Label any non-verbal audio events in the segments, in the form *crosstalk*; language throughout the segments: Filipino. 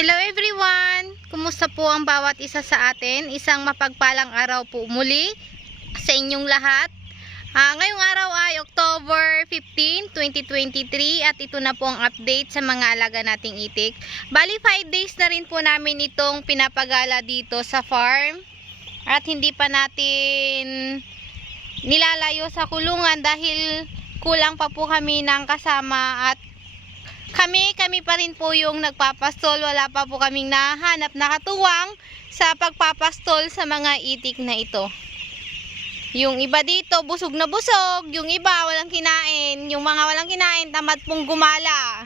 Hello everyone! Kumusta po ang bawat isa sa atin? Isang mapagpalang araw po muli sa inyong lahat. Ah, ngayong araw ay October 15, 2023 at ito na po ang update sa mga alaga nating itik. Bali 5 days na rin po namin itong pinapagala dito sa farm at hindi pa natin nilalayo sa kulungan dahil kulang pa po kami ng kasama at kami, kami pa rin po yung nagpapastol. Wala pa po kaming nahanap na katuwang sa pagpapastol sa mga itik na ito. Yung iba dito, busog na busog. Yung iba, walang kinain. Yung mga walang kinain, tamad pong gumala.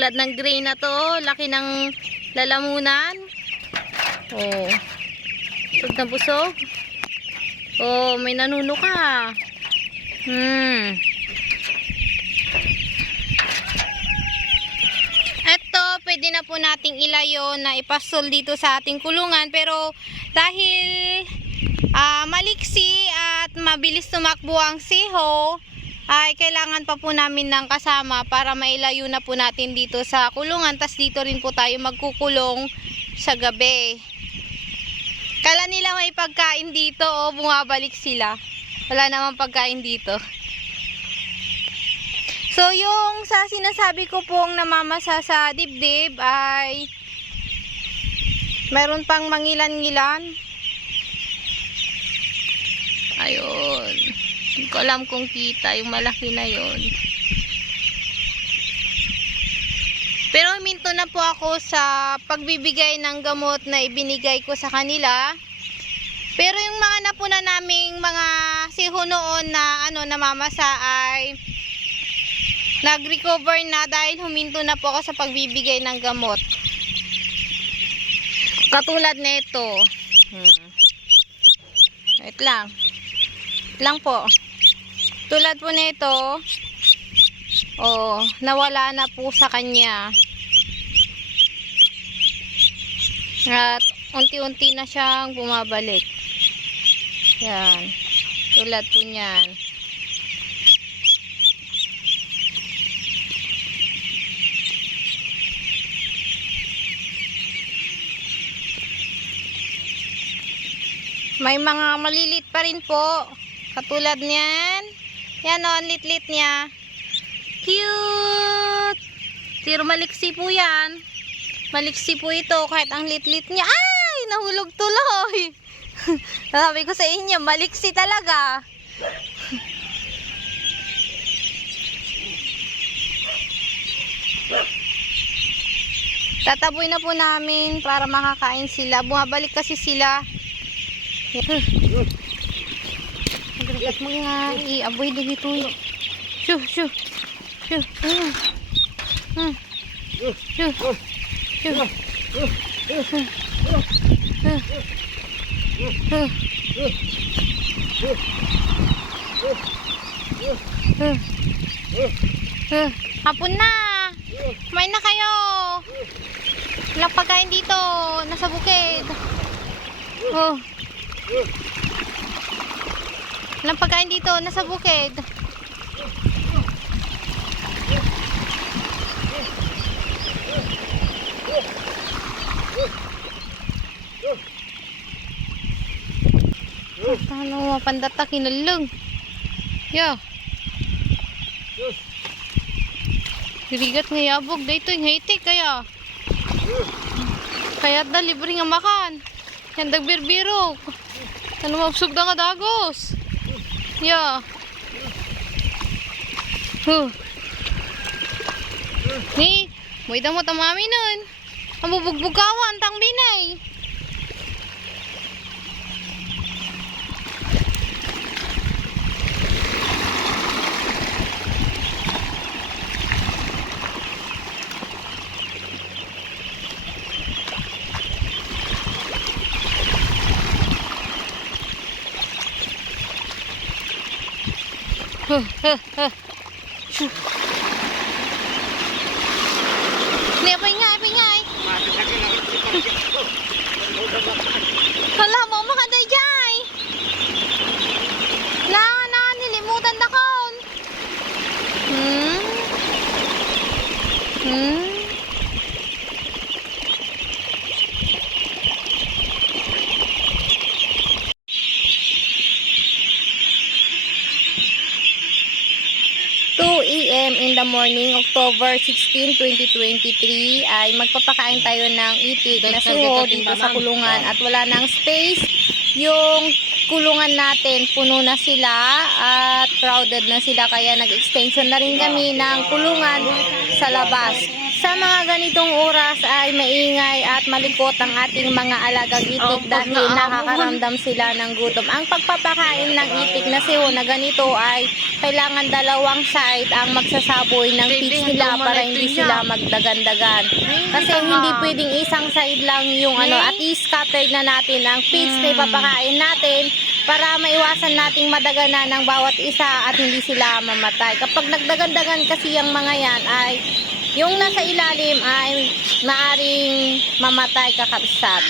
Tulad ng gray na to, laki ng lalamunan. Oh. Busog na busog. Oh, may nanuno ka. Hmm. Ito, pwede na po nating ilayo na ipasol dito sa ating kulungan. Pero dahil ah, maliksi at mabilis tumakbo ang siho, ay kailangan pa po namin ng kasama para mailayo na po natin dito sa kulungan. Tapos dito rin po tayo magkukulong sa gabi. Kala nila may pagkain dito o bumabalik sila. Wala namang pagkain dito. So yung sa sinasabi ko pong namamasa sa dibdib ay meron pang mangilan-ngilan. Ayun. Hindi ko alam kung kita yung malaki na yon. Pero minto na po ako sa pagbibigay ng gamot na ibinigay ko sa kanila. Pero yung mga napuna naming mga siho noon na ano namamasa ay nag-recover na dahil huminto na po ako sa pagbibigay ng gamot. Katulad nito. Hmm. Wait lang. Wait lang po. Tulad po nito. Oh, nawala na po sa kanya. At unti-unti na siyang bumabalik. Yan. Tulad po niyan. May mga malilit pa rin po. Katulad niyan. Yan o, lit-lit niya. Cute! Pero maliksi po yan. Maliksi po ito kahit ang lit-lit niya. Ay! Nahulog tuloy. *laughs* Sabi ko sa inyo, maliksi talaga. *laughs* Tataboy na po namin para makakain sila. Bumabalik kasi sila. *laughs* Mo nga. I-avoid din ito. Shoo, shoo. Shoo. Mm. Mm. Shoo. Shoo. Hapon na. Kumain na kayo. Walang pagkain dito. Nasa bukid. Oh. Walang pagkain dito. Nasa bukid. Ano, pandata kinalung. Yo. Girigat nga yabog. Dito yung haitik kaya. Kaya da libre nga makan. Yan dagbirbiro. Ano mabsog na nga dagos. Yeah. Huh. Ni, mo ida mo tamami nun. Ang bubugbugawan tang binay. Huh, huh, huh. Ni, apay nga, apay nga eh. Hala mo, makaday jay. Na, na, nilimutan na kon. Hmm? Hmm? a.m. in the morning, October 16, 2023, ay magpapakain tayo ng itik na siho dito sa kulungan. At wala nang space. Yung kulungan natin, puno na sila at crowded na sila. Kaya nag-extension na rin kami ng kulungan sa labas. Sa mga ganitong oras ay maingay at malikot ang ating mga alagang itik dahil nakakaramdam sila ng gutom. Ang pagpapakain ng itik na siho na ganito ay kailangan dalawang side ang magsasaboy ng feeds nila para hindi sila magdagan-dagan. Kasi hindi pwedeng isang side lang yung ano at i-scatter na natin ang feeds na ipapakain natin para maiwasan nating madaganan ng bawat isa at hindi sila mamatay. Kapag nagdagan-dagan kasi yung mga yan ay yung nasa ilalim ay maaring mamatay kakabsat.